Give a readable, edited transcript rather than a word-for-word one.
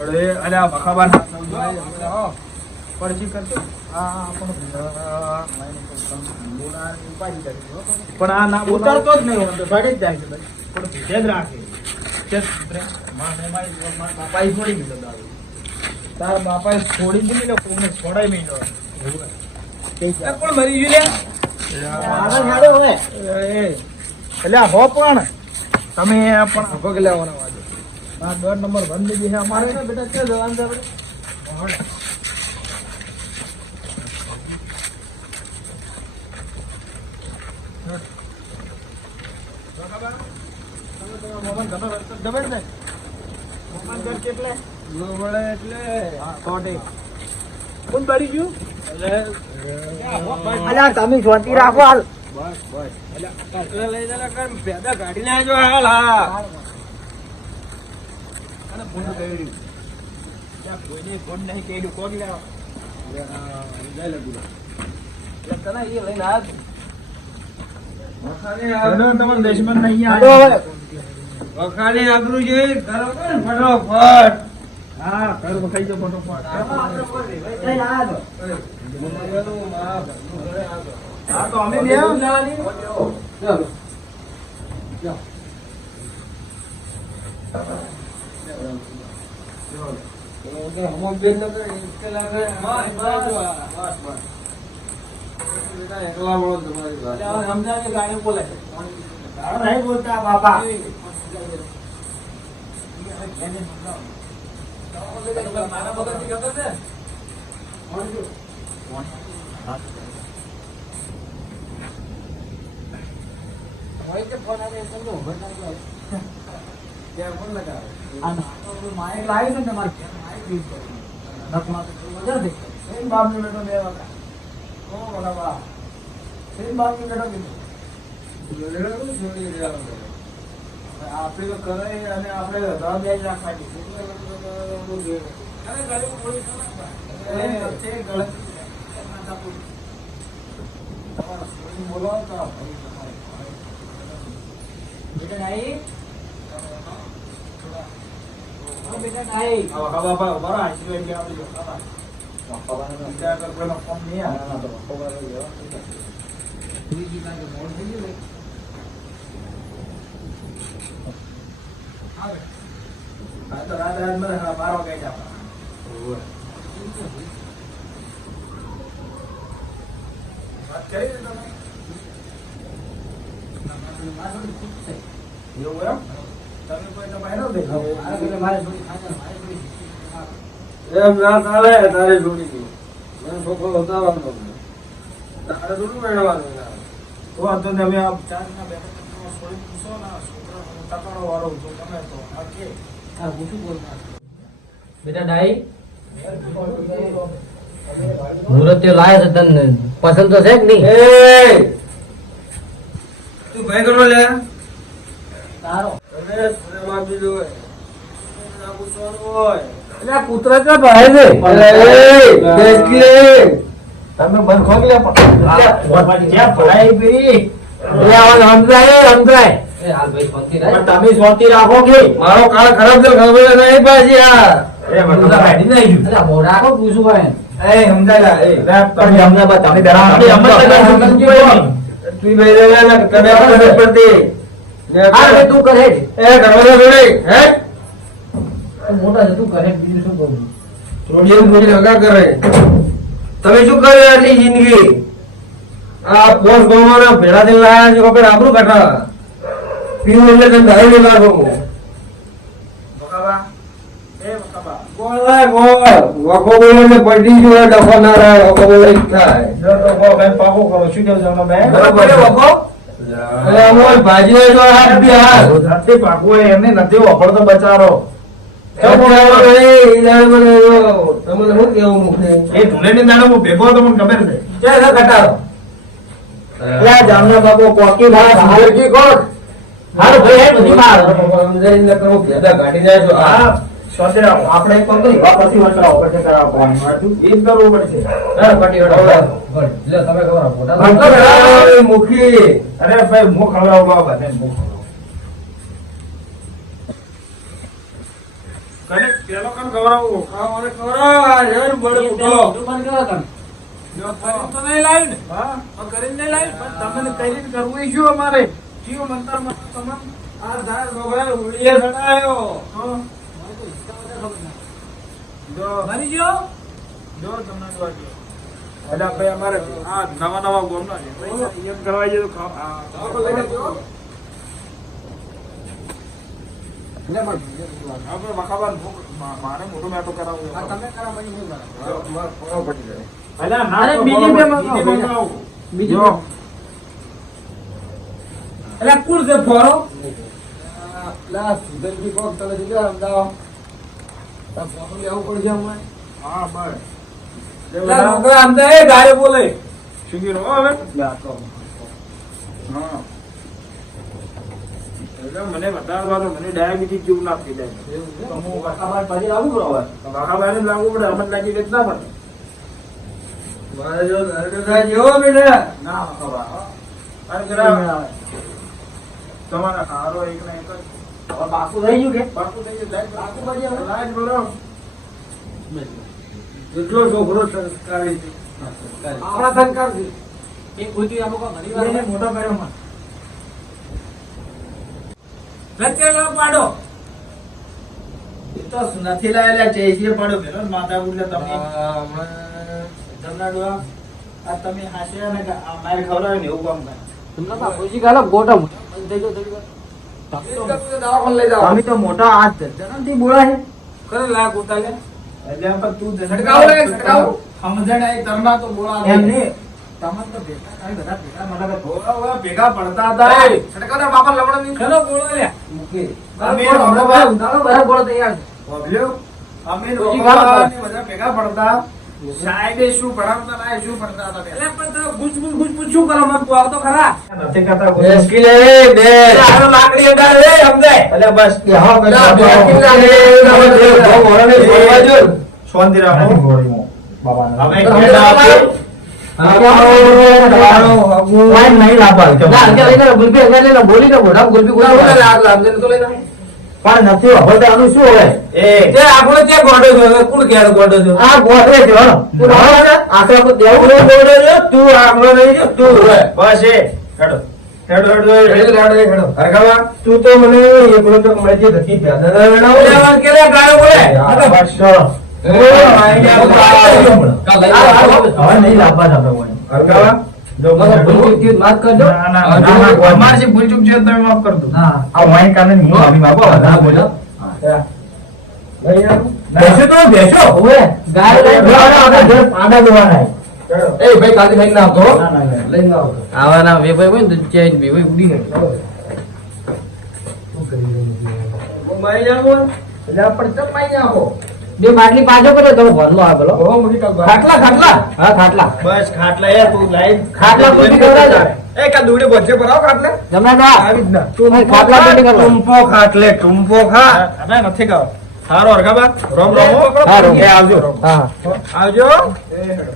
અરે અલ્યા બખાબાન પડજી કરતો પણ આ ના ઉતારતો જ નહીં હોતો ભાડે જ જાય છે પણ ભેદ રાખે બાપાએ છોડી દીધો દારૂ તારા બાપાએ છોડી દીધી કોઈને છોડાય નહીં પણ મરી ગયું એટલે હો પણ તમે પણ ભગ લેવાના વાજો આ 10 નંબર બંધ છે અમારે બેટા છે અંદર તમે શાંતિ રાખો હાલ ગાડી લેજો હાલ હા કોઈને ફોન નહીં કર્યું કોણ લેવા તમારે દેશમાં નહીં વખાણે આબરૂ જોઈ કરો ફટાફટ હા કર વખાઈ જો ફટાફટ હા તો અમે બે નહીં બોલતા બાપા આપણે કરે અને આપણે જવાબદારી રાખવાની બોલો મારો કઈ જા વાત કરી તમે એવું એમ તમે કોઈ તમારે એમ ના ચાલે તારે જોડી મને છોકરો ઉતારવાનો તારે થોડું મેળવવાનું તો વાંધો ને અમે આ ચારના બેઠક છોડી પૂછો ને છોકરા તકાળો વાળો છો તમે તો આ કે આ પૂછું બોલતા બેટા ડાઈ મુરત તે લાય છે તને પસંદ તો છે કે નહીં તું ભાઈ કરો લે તારો અરે સુરેમાં બીજો હોય ના પૂછવાનું હોય એટલે પુત્ર કે ભાઈ છે એટલે તમે બંધ ખોલ લે જ્યાં ભરાઈ પી સમજાય સમજાય એ હાલ ભાઈ શાંતિ રાખ પણ તમે શાંતિ રાખો કે મારો કાળ ખરાબ છે ખબર નહીં પાછી આ એ મને કાઢી નહીં ગયું અરે મોઢા રાખો પૂછું ભાઈ એ સમજાય એ તમે અમને બસ તમે ડરાવો તું બેરે ના કને પડતી હા તું કરે એ કરવાનો જોડે હે મોટા છે તું કરે બીજું શું કહું રોડિયન બોલી હગા કરે તમે શું કર્યું આટલી જિંદગી આ પોસ ગોમાના ભેળા થઈને લાયા છે કોઈ આબરૂ કાઢા પીવું એટલે તમે ધારી નહીં લાગો બકાબા એ બકાબા બોલાય બોલ વખો બોલે ને પડી ગયો ડખો ના રહે વખો બોલે થાય જો ડખો કઈ પાકો કરો શું કેવું જમનો બે બરાબર વખો અરે અમોલ ભાજી જો હાથ બી હાથ હાથે પાકો એમને નથી વખડતો બચારો તમને શું કેવું મુખે એ ધૂળેની દાડો હું ભેગો હતો મને ખબર છે ક્યાં ઘટાડો જામના બાબો કોકી ભાઈ કી કોટ હાર ભાઈ હે બધી માર સમજાઈને કરો ભેદા ગાડી જાય તો આ સોચે આપણે એક કામ કરી વાપસી વંટરા ઓપરેશન કરાવવા પડવાનું વાતું એ જ કરવું પડશે હા પટી હડો લે તમે ખબર ફોટા મુખી અરે ભાઈ મુખ ખવડાવવા બને મુખ કને પેલો કન ખવડાવું આ મને ખવડાવો, આ જઈને બળે ઉઠો. જો કરીને તો નહીં લાવી ને હા કરીને નહીં લાવી પણ તમને કરીને કરવું ઈ શું અમારે જીવ મંતર માં તમને આ ધાર ભગવાન ઉડીએ ચડાયો. જો બની ગયો જો તમને જોવા ગયો અલા ભાઈ અમારે આ નવા ગોમના છે પૈસા એમ કરવા જઈએ તો આખો લઈને જો. આપણે મખાબાન મારે મોટું મેટો કરાવું આ તમે કરા પછી હું કરા. મારો ખોળો પડી જાય. અલા ના અરે તો બીજી બે બરાબર, મંગાવો, બીજી મંગાવો. બીજી જો. એટલે કુલ છે ફોરો લા સુધરજી કોક તમે દીધા અમદાવાદ. તાર ફોટો લેવું પડશે અમારે. હા બસ એટલે છોકરા આમ તો એ ગાડી બોલે શું કીધું હવે લા તો હા એટલે મને બતાવવા તો મને ડાયાબિટીસ જેવું ના થઈ જાય એવું છે? તો હું કાકા પછી આવું કરો હવે વાઘાબાઈને જ લાગવું પડે અમને લાગી જાય ના પડે મારે જો નરડોદા જેવો બેટા. ના વાઘાબા અરે જરા તમારા હારો એક ને એક જ હવે બાકુ થઈ ગયું કે પાકું થઈ જાય બાકુ પછી હવે લાઈટ બોલો જેટલો છોકરો સંસ્કારી છે. આપણા સંસ્કાર છે એક ખોટી આપો કા ઘણી વાર મોટો કર્યો માં રચેલો પાડો એ તો નથી લાયેલા ચેસીએ પડ્યો પેલો માતા ગુડલે તમે આ મને તમને ડોવા આ તમે હાસ્યા ને આ માર ખવડાવે ને એવું કામ કરે તમને બાપુજી ગાલો ગોટા બંધ થઈ ગયો થઈ ગયો એક તો દવાખાને લઈ જાઓ. તમે તો મોટા આ જન્મથી બોલા છે કરે લા ગોતા લે. એટલે પણ તું છટકાવ લે, છટકાવ. સમજણ આવી તરના તો બોલા એમ નહીં. તમને તો ભેગા થાય બધા ભેગા મને થોડા ભેગા પડતા હતા એ, છટકાવ દે બાપા લવણ ની. ચલો બોલો લે મૂકી. અમે હમણાં ભાઈ ઉંધારો બરાબર બોલો તૈયાર છે બોલ્યો અમે પછી લોકો વાત બધા ભેગા પડતા સાહેબે શું ભણાવતા ના એ શું ભણતા હતા એટલે પણ તમે ગુજ શું કરો મત આવ તો ખરા નથી કરતા બેસ કી લે, બેસ. આનો લાકડી અડાડ લે સમજાય એટલે બસ હા, બેટા, બેસ કી લે, તમે જે ભો ભોળાને છોડવા જો. શાંતિ રાખો હવે તમે ખેડા આપી. હા, તમારો હગું. ના અંકે લઈને ગુલબી અંકે લઈને બોલી ને મોઢા ગુલબી ના, ગુલબી ઓલા લાગ લાગ, જેને તો લઈ જાય. પણ નથી હવે આનું શું હોય એ તે આપણો જે ગોડો છે કુણ કેર ગોડો છે આ ગોડે છે તું આખરે કો દેવું ગોડો છે તું આપણો નહીં છે તું હોય બસ એ હેડો હેડો હેડો હેડો, હેડો, હેડો. હરખાવા તું તો મને એકલો તો મળે છે નથી પ્યાદા ના વેણાવો. લેવા કે લે ગાયો બોલે હા, બસ હરખાવા જો માફ કરજો ના ના ના અમારે જે ભૂલ ચૂક છે તમે માફ કર દો હા આ વાઈન કારણે નહીં માફી માંગો હા બોલો લઈ આવો. બેસો તો બેસો ઓએ ગાયો લઈને આપણે ઘર પાડા દેવાના હેડો એ ભાઈ કાલે ભાઈ ના આપતો હો. ના ના ના. લઈને આવો. આવાના વે ભાઈ હોય ને ચેન બી હોય ઉડી ગઈ મારી જાઓ. એટલે આપણે ચમ મારી જાઓ. બે બાટલી પાછો કર્યો તમે ભરલો આ બોલો બહુ મોટી ટક વાત. ખાટલા ખાટલા હા ખાટલા બસ ખાટલા એ તું લાઈન ખાટલા પૂરી કરવા એ કા દોડે બોચે પર આવો ખાટલે. જમણા દા આવી જ ના. ખાટલા પૂરી કરવા ટુંપો ખાટલે ટુંપો ખા અરે નથી ખાવ સારો હરખાબા રોમ રોમ હા, રોમ. એ આવજો હા આવજો એ હેડો